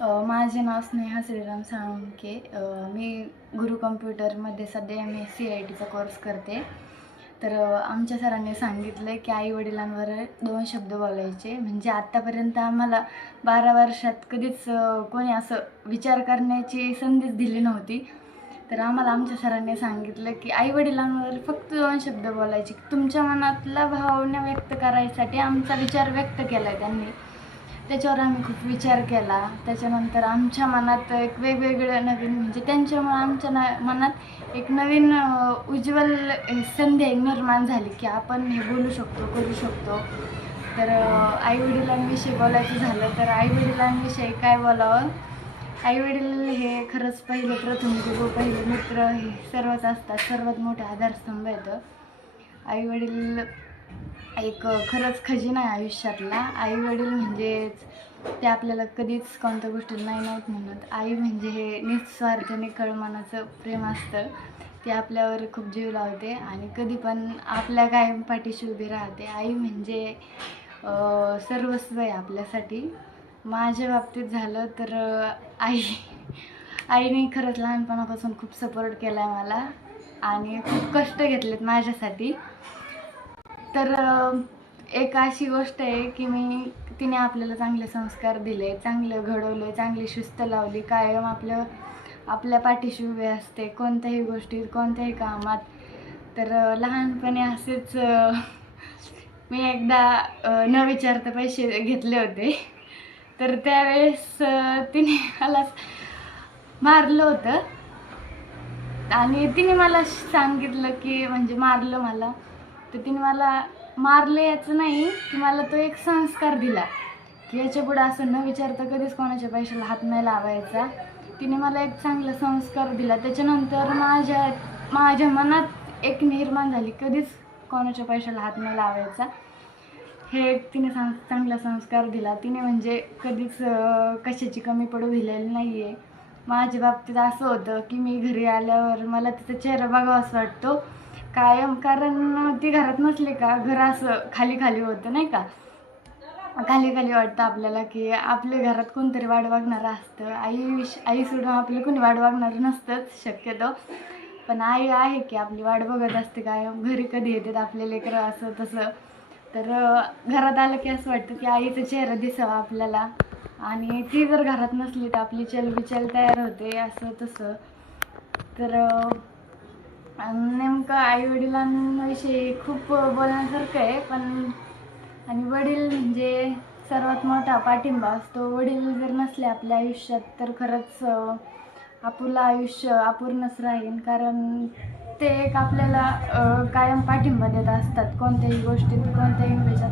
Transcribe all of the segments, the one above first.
माझे नाव स्नेहा श्रीराम साळुंखे. मी गुरु कम्प्युटरमध्ये सध्या MSc IT चा कोर्स करते. तर आमच्या सरांनी सांगितलं की आई-वडिलांवर 2 शब्द बोलायचे. म्हणजे आत्तापर्यंत आम्हाला 12 वर्षात कधीच कोणी असं विचार करण्याची संधीच दिली नव्हती. तर आम्हाला आमच्या सरांनी सांगितलं की आई-वडिलांवर फक्त 2 शब्द बोलायचे. तुमच्या मनातला भावना व्यक्त करायसाठी आमचा विचार व्यक्त केला आहे त्यांनी. त्याच्यावर आम्ही खूप विचार केला. त्याच्यानंतर आमच्या मनात एक वेगवेगळं नवीन म्हणजे त्यांच्यामुळे आमच्या मनात एक नवीन उज्ज्वल संधी निर्माण झाली की आपण हे बोलू शकतो, करू शकतो. तर आईवडिलांविषयी बोलायचं झालं तर आईवडिलांविषयी काय बोलावं? आईवडील हे खरंच पहिले प्रथम गुरु, पहिले मित्र हे सर्वच असतात. सर्वात मोठे आधारस्तंभ येतं. आईवडील एक खरंच खजिना आहे आयुष्यातला. आई-वडील म्हणजेच ते आपल्याला कधीच कोणत्या गोष्टीला नाहीत म्हणत. आई म्हणजे हे निस्वार्थाने कळमनाचं प्रेम असतं. ते आपल्यावर खूप जीव लावते आणि कधी पण आपल्या कायम पाठीशी उभी राहते. आई म्हणजे सर्वस्व आहे आपल्यासाठी. माझ्या बाबतीत झालं तर आईने खरंच लहानपणापासून खूप सपोर्ट केला आहे मला आणि खूप कष्ट घेतलेत माझ्यासाठी. तर एक अशी गोष्ट आहे की तिने आपल्याला चांगले संस्कार दिले, चांगलं घडवलं, चांगली शिस्त लावली. कायम आपल्या पाठीशी उभी असते कोणत्याही गोष्टीत, कोणत्याही कामात. तर लहानपणी असेच मी एकदा न विचारता पैसे घेतले होते. तर त्यावेळेस तिने मला मारलं होतं आणि तिने मला सांगितलं की म्हणजे मारलं मला. तर तिने मला मारलं याचं नाही की मला तो एक संस्कार दिला की याच्या पुढं असं न विचारता कधीच कोणाच्या पैशाला हात नाही लावायचा. तिने मला एक चांगला संस्कार दिला. त्याच्यानंतर माझ्या मनात एक निर्माण झाली कधीच कोणाच्या पैशाला हात नाही लावायचा. हे एक तिने चांगला संस्कार दिला. तिने म्हणजे कधीच कशाची कमी पडू दिलेली नाही आहे. माझ्या बाबतीत असं होतं की मी घरी आल्यावर मला तिचा चेहरा बघावासा वाटतो कायम. कारण ती घरात नसली का घर असं खाली खाली होतं नाही का. खाली खाली वाटतं आपल्याला की आपल्या घरात कोणतरी वाट बघणारं असतं. आई सोडून आपलं कोणी वाट बघणारं नसतंच शक्यतो. पण आई आहे की आपली वाट बघत असते कायम. घरी कधी येतात आपले लेकरं असं तसं. तर घरात आलं की असं वाटतं की आईचा चेहरा दिसावा आपल्याला. आणि ती जर घरात नसली तर आपली चलबिचल तयार होते असं तसं. तर नेमकं आईवडिलांविषयी खूप बोलण्यासारखं आहे. पण आणि वडील म्हणजे सर्वात मोठा पाठिंबा असतो. वडील जर नसले आपल्या आयुष्यात तर खरंच आपलं आयुष्य अपूर्णच राहील. कारण ते एक आपल्याला कायम पाठिंबा देत असतात कोणत्याही गोष्टीत, कोणत्याही ह्याच्यात.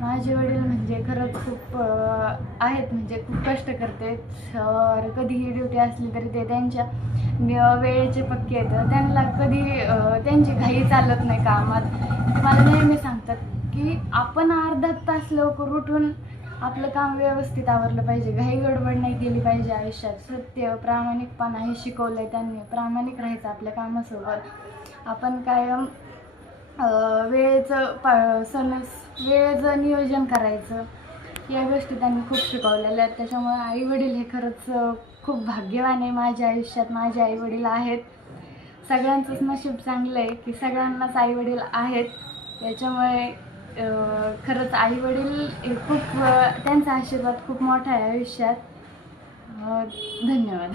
माझे वडील म्हणजे खरंच खूप आहेत म्हणजे खूप कष्ट करते. कधीही ड्युटी असली तरी ते त्यांच्या वेळेचे पक्के येतं. त्यांना कधी त्यांची घाई चालत नाही कामात. ते मला नेहमी सांगतात की आपण अर्धा तास लवकर उठून आपलं काम व्यवस्थित आवरलं पाहिजे. घाई गडबड नाही केली पाहिजे आयुष्यात. सत्य, प्रामाणिकपणा हे शिकवलं आहे त्यांनी. प्रामाणिक राहायचं आपल्या कामासोबत. आपण कायम वेळेचं नियोजन करायचं. या गोष्टी त्यांनी खूप शिकवलेल्या आहेत. त्याच्यामुळे आईवडील हे खरंच खूप भाग्यवान आहे माझ्या आयुष्यात. माझे आईवडील आहेत. सगळ्यांचंच नशीब चांगलं आहे की सगळ्यांनाच आईवडील आहेत. त्याच्यामुळे खरंच आईवडील हे खूप त्यांचा आशीर्वाद खूप मोठा आहे आयुष्यात. धन्यवाद.